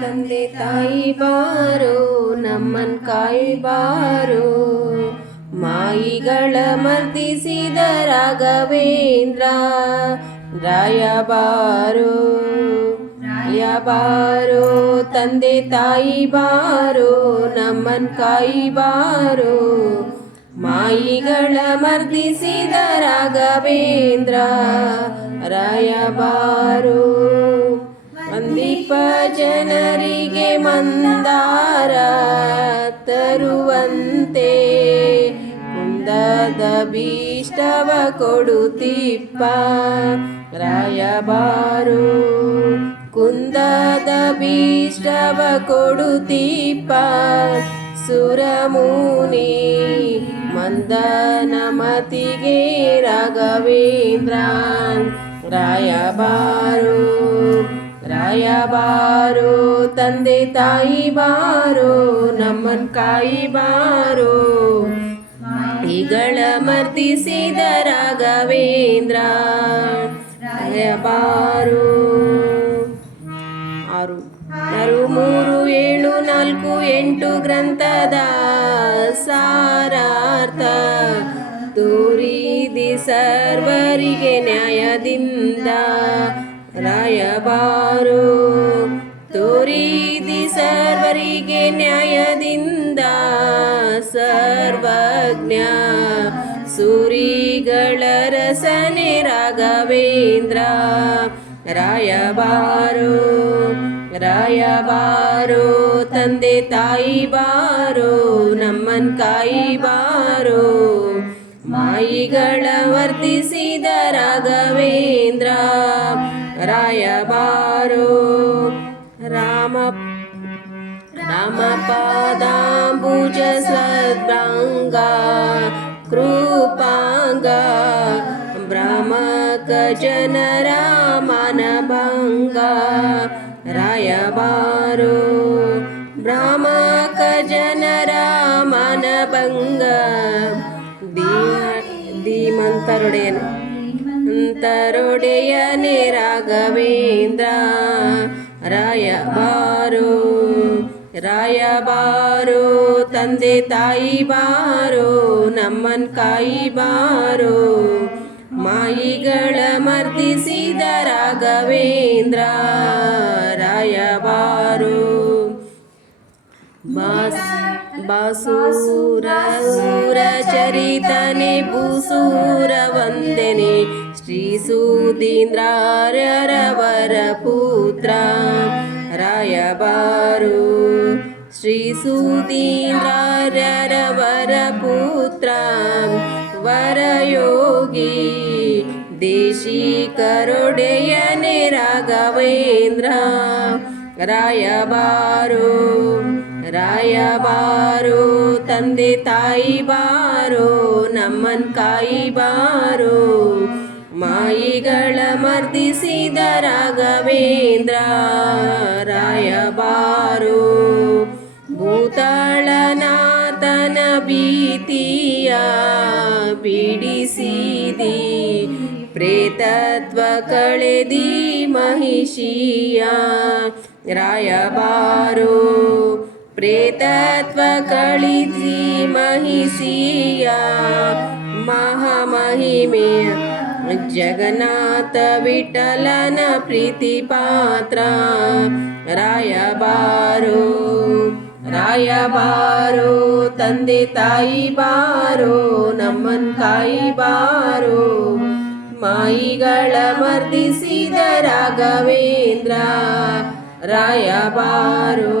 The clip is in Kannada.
ತಂದೆ ತಾಯಿ ಬಾರೋ ನಮ್ಮನ್ ಕಾಯಿ ಬಾರೋ. ಮಾಯಿಗಳ ಮರ್ದಿಸಿದ ರಾಘವೇಂದ್ರ ರಾಯ ಬಾರೋ ತಂದೆ ತಾಯಿ ಬಾರೋ ನಮ್ಮನ್ ಕಾಯಿ ಬಾರೋ. ಮಾಯಿಗಳ ಮರ್ದಿಸಿದ ರಾಘವೇಂದ್ರ ರಾಯ ಬಾರೋ. ವಂದಿಪ ಜನರಿಗೆ ಮಂದಾರ ತರುವಂತೆ ಕುಂದದ ಭೀಷ್ಟವ ಕೊಡುತ್ತಿಪ್ಪ ರಾಯ ಬಾರೋ. ಕುಂದದ ಭೀಷ್ಟವ ಕೊಡುತ್ತಿಪ್ಪ ಸುರಮುನಿ ಮಂದನ ಮತಿಗೆ ರಾಘವೇಂದ್ರ ರಾಯ ಬಾರೋ ತಂದೆ ತಾಯಿ ಬಾರೋ ನಮ್ಮನ್ ಕಾಯಿ ಬಾರೋ. ಮಾಯಿಗಳ ಮರ್ದಿಸಿದ ರಾಘವೇಂದ್ರ ರಾಯ ಬಾರೋ. 6, 3, 7, 4, 8 ಗ್ರಂಥದ ಸಾರಾರ್ಥ ತೋರಿದಿ ಸರ್ವರಿಗೆ ನ್ಯಾಯದಿಂದ ರಾಯ ಬಾರೋ. ತೋರಿದಿ ಸರ್ವರಿಗೆ ನ್ಯಾಯದಿಂದ ಸರ್ವಜ್ಞ ಸೂರಿಗಳ ರಸನೆ ರಾಘವೇಂದ್ರ ರಾಯ ಬಾರೋ ತಂದೆ ತಾಯಿ ಬಾರೋ ನಮ್ಮನ್ ಕಾಯಿ ಬಾರೋ. ಮಾಯಿಗಳ ವರ್ತಿಸಿದ ರಾಘವೇಂದ್ರ ರಾಯ ಬಾರೋ. ರಾಮಪಾದಾಂಬುಜ ಸದ್ಭಂಗ ಕೃಪಾಂಗ ಬ್ರಹ್ಮಕ ಜನರ ಮನಭಂಗ ರಾಯ ಬಾರೋ. ಬ್ರಹ್ಮಕ ಜನರ ಮನಭಂಗ ಧೀಮಂತರೊಡೆಯನೇ ರಾಘವೇಂದ್ರ ರಾಯ ಬಾರೋ ತಂದೆ ತಾಯಿ ಬಾರೋ ನಮ್ಮನ್ ಕಾಯಿ ಬಾರೋ. ಮಾಯಿಗಳ ಮರ್ದಿಸಿದ ರಾಘವೇಂದ್ರ ರಾಯ ಬಾರೋ. ಬಾಸೂರ ಚರಿತನೆ ಭೂಸೂರ ವಂದನೆ ಶ್ರೀ ಸುಧೀಂದ್ರಾರ್ಯವರ ಪುತ್ರ ರಾಯ ಬಾರೋ. ಶ್ರೀ ಸುಧೀಂದ್ರಾರ್ಯವರ ಪುತ್ರ ವರಯೋಗಿ ದೇಶಿಕರೊಡೆಯನೇ ರಾಘವೇಂದ್ರ ರಾಯ ಬಾರೋ ತಂದೆ ತಾಯಿ ಬಾರೋ ನಮ್ಮನ್ ಕಾಯಿ ಬಾರೋ. ಮಾಯಿಗಳ ಮರ್ದಿಸಿದ ರಾಘವೇಂದ್ರ ರಾಯ ಬಾರೋ. ಭೂತಳನಾಥನ ಭೀತಿಯ ಬಿಡಿಸಿದಿ ಪ್ರೇತತ್ವ ಕಳೆದಿ ಮಹಿಷಿಯ ರಾಯ ಬಾರೋ. ಪ್ರೇತತ್ವ ಕಳಿಸಿ ಮಹಿಷಿಯ ಮಹಾಮಹಿಮೆಯ ಜಗನ್ನಾಥ ವಿಠಲನ ಪ್ರೀತಿ ಪಾತ್ರ ರಾಯ ಬಾರೋ ತಂದೆ ತಾಯಿ ಬಾರೋ ನಮ್ಮನ್ ಕಾಯಿ ಬಾರೋ. ಮಾಯಿಗಳ ಮರ್ದಿಸಿದ ರಾಘವೇಂದ್ರ ರಾಯ ಬಾರೋ.